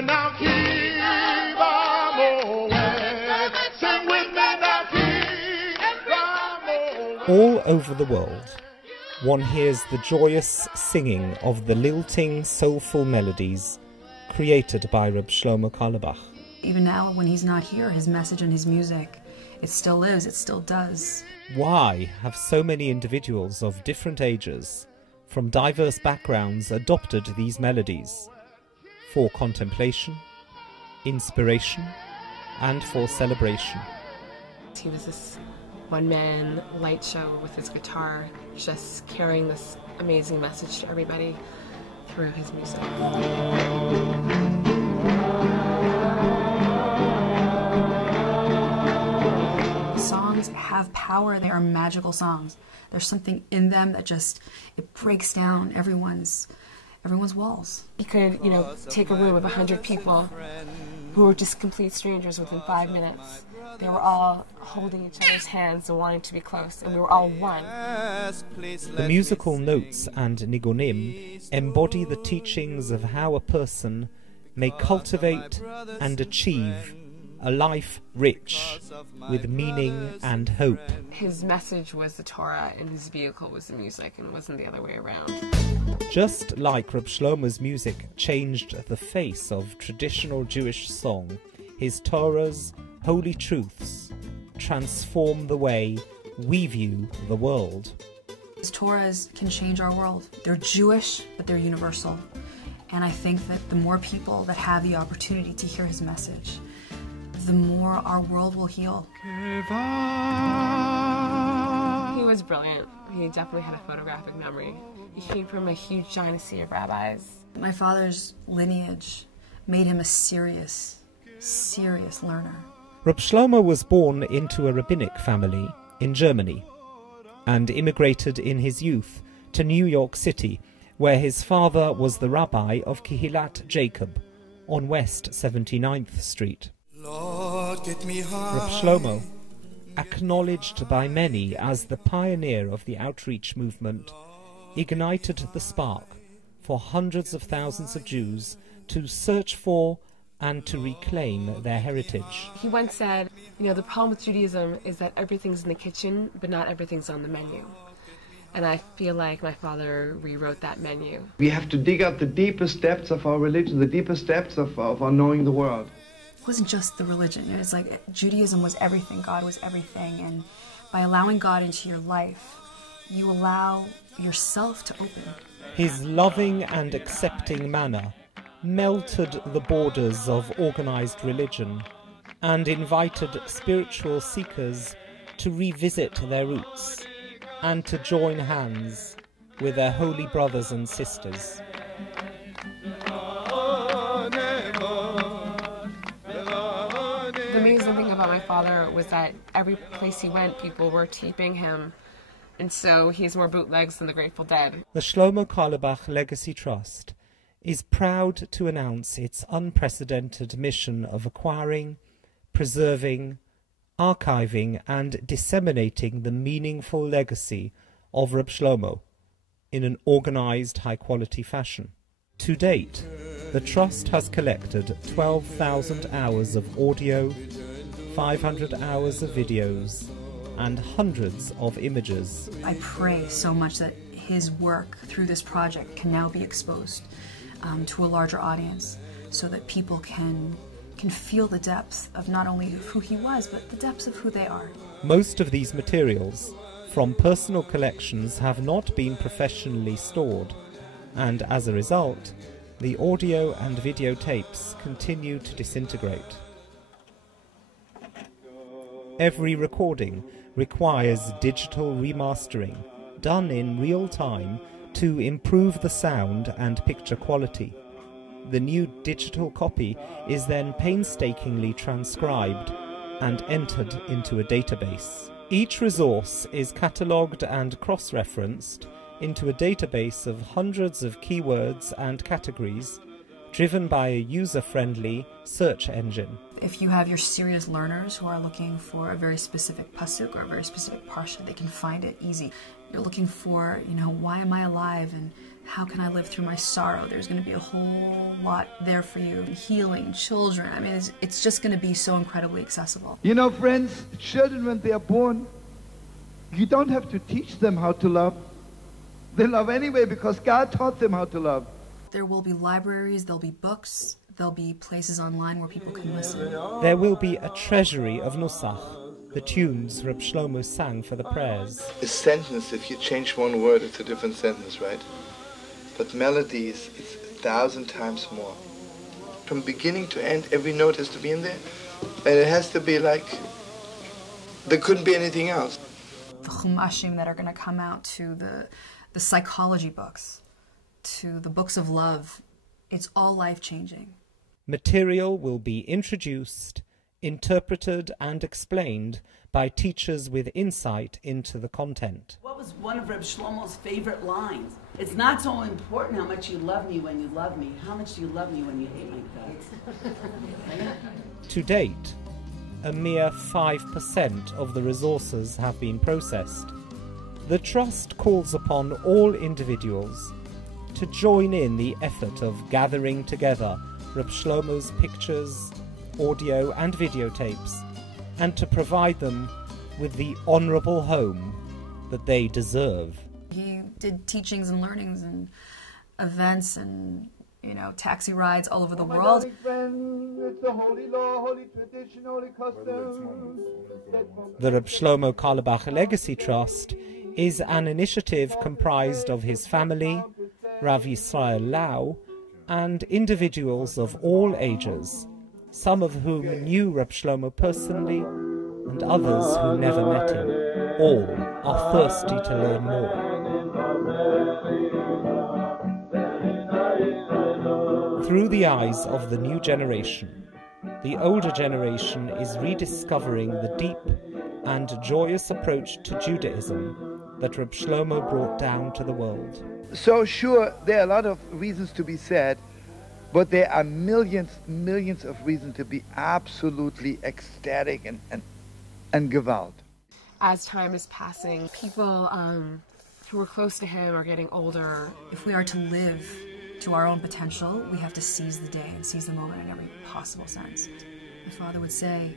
me now, keep them away. Sing with me now, keep them away. All over the world, one hears the joyous singing of the lilting, soulful melodies created by Rabbi Shlomo Carlebach. Even now, when he's not here, his message and his music, it still lives, it still does. Why have so many individuals of different ages, from diverse backgrounds, adopted these melodies? For contemplation, inspiration, and for celebration. He was this one-man light show with his guitar, just carrying this amazing message to everybody through his music. Songs have power. They are magical songs. There's something in them that just, it breaks down everyone's walls. You could, take a room of 100 people who were just complete strangers within 5 minutes. They were all holding each other's hands and wanting to be close, and we were all one. The musical notes and nigonim embody the teachings of how a person may cultivate and achieve a life rich with meaning and hope. His message was the Torah, and his vehicle was the music, and it wasn't the other way around. Just like Rabbi Shlomo's music changed the face of traditional Jewish song, his Torah's holy truths transform the way we view the world. His Torahs can change our world. They're Jewish, but they're universal. And I think that the more people that have the opportunity to hear his message, the more our world will heal. He was brilliant. He definitely had a photographic memory. He came from a huge dynasty of rabbis. My father's lineage made him a serious learner. Rabbi Shlomo was born into a rabbinic family in Germany and immigrated in his youth to New York City, where his father was the rabbi of Kehilat Jacob on West 79th Street. Lord, get me high. Rabbi Shlomo, acknowledged by many as the pioneer of the outreach movement, ignited the spark for hundreds of thousands of Jews to search for and to reclaim their heritage. He once said, the problem with Judaism is that everything's in the kitchen, but not everything's on the menu. And I feel like my father rewrote that menu. We have to dig out the deepest depths of our religion, the deepest depths of our knowing the world. It wasn't just the religion. It's like Judaism was everything. God was everything. And by allowing God into your life, you allow yourself to open. His loving and accepting manner melted the borders of organized religion and invited spiritual seekers to revisit their roots and to join hands with their holy brothers and sisters. The amazing thing about my father was that every place he went, people were taping him, and so he has more bootlegs than the Grateful Dead. The Shlomo Carlebach Legacy Trust is proud to announce its unprecedented mission of acquiring, preserving, archiving and disseminating the meaningful legacy of Rabbi Shlomo in an organized, high-quality fashion. To date, the Trust has collected 12,000 hours of audio, 500 hours of videos, and hundreds of images. I pray so much that his work through this project can now be exposed to a larger audience, so that people can feel the depth of not only who he was, but the depths of who they are. Most of these materials from personal collections have not been professionally stored, and as a result, the audio and video tapes continue to disintegrate. Every recording requires digital remastering, done in real time to improve the sound and picture quality. The new digital copy is then painstakingly transcribed and entered into a database. Each resource is catalogued and cross-referenced into a database of hundreds of keywords and categories, driven by a user-friendly search engine. If you have your serious learners who are looking for a very specific pasuk or a very specific parsha, they can find it easy. you're looking for, why am I alive and how can I live through my sorrow, there's going to be a whole lot there for you. Healing, children, I mean, it's just going to be so incredibly accessible. Friends, children, when they are born, you don't have to teach them how to love. They love anyway because God taught them how to love. There will be libraries, there'll be books, there'll be places online where people can listen. There will be a treasury of Nusach, the tunes Rabbi Shlomo sang for the prayers. A sentence, if you change one word, it's a different sentence, right? But melodies, it's 1,000 times more. From beginning to end, every note has to be in there. And it has to be like, there couldn't be anything else. The chumashim that are going to come out, to the psychology books, to the books of love, it's all life-changing. Material will be introduced, interpreted and explained by teachers with insight into the content. What was one of Rabbi Shlomo's favorite lines? It's not so important how much you love me when you love me. How much do you love me when you hate my guts? To date, a mere 5% of the resources have been processed. The Trust calls upon all individuals to join in the effort of gathering together Rabbi Shlomo's pictures, audio and videotapes, and to provide them with the honourable home that they deserve. He did teachings and learnings and events and, taxi rides all over the world. It's a holy law, holy tradition, holy custom. The Rabbi Shlomo Carlebach Legacy Trust is an initiative comprised of his family, Rav Yisrael Lau, and individuals of all ages, some of whom knew Rabbi Shlomo personally and others who never met him. All are thirsty to learn more. Through the eyes of the new generation, the older generation is rediscovering the deep and joyous approach to Judaism that Rabbi Shlomo brought down to the world. So sure, there are a lot of reasons to be sad, but there are millions of reasons to be absolutely ecstatic and gewalt. As time is passing, people who are close to him are getting older. If we are to live to our own potential, we have to seize the day and seize the moment in every possible sense. My father would say,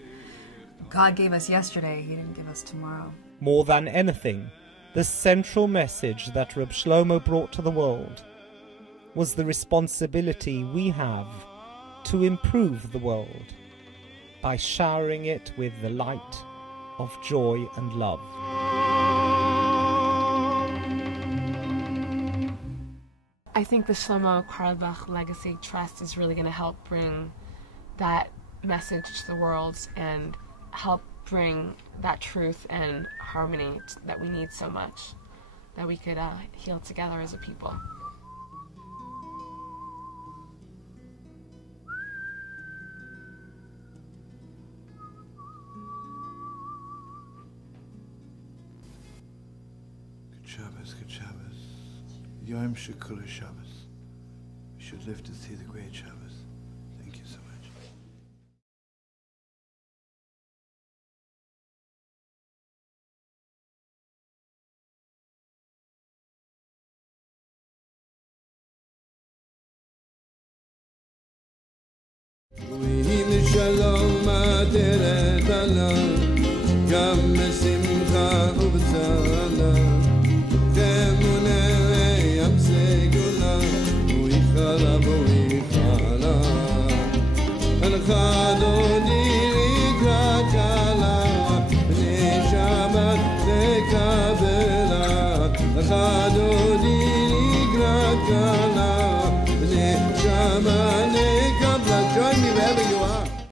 God gave us yesterday, he didn't give us tomorrow. More than anything, the central message that Rabbi Shlomo brought to the world was the responsibility we have to improve the world by showering it with the light of joy and love. I think the Shlomo Carlebach Legacy Trust is really going to help bring that message to the world and help bring that truth and harmony that we need so much, that we could heal together as a people. Good Shabbos. Yom Shekula Shabbos. We should live to see the great Shabbos. Thank you so much. Chado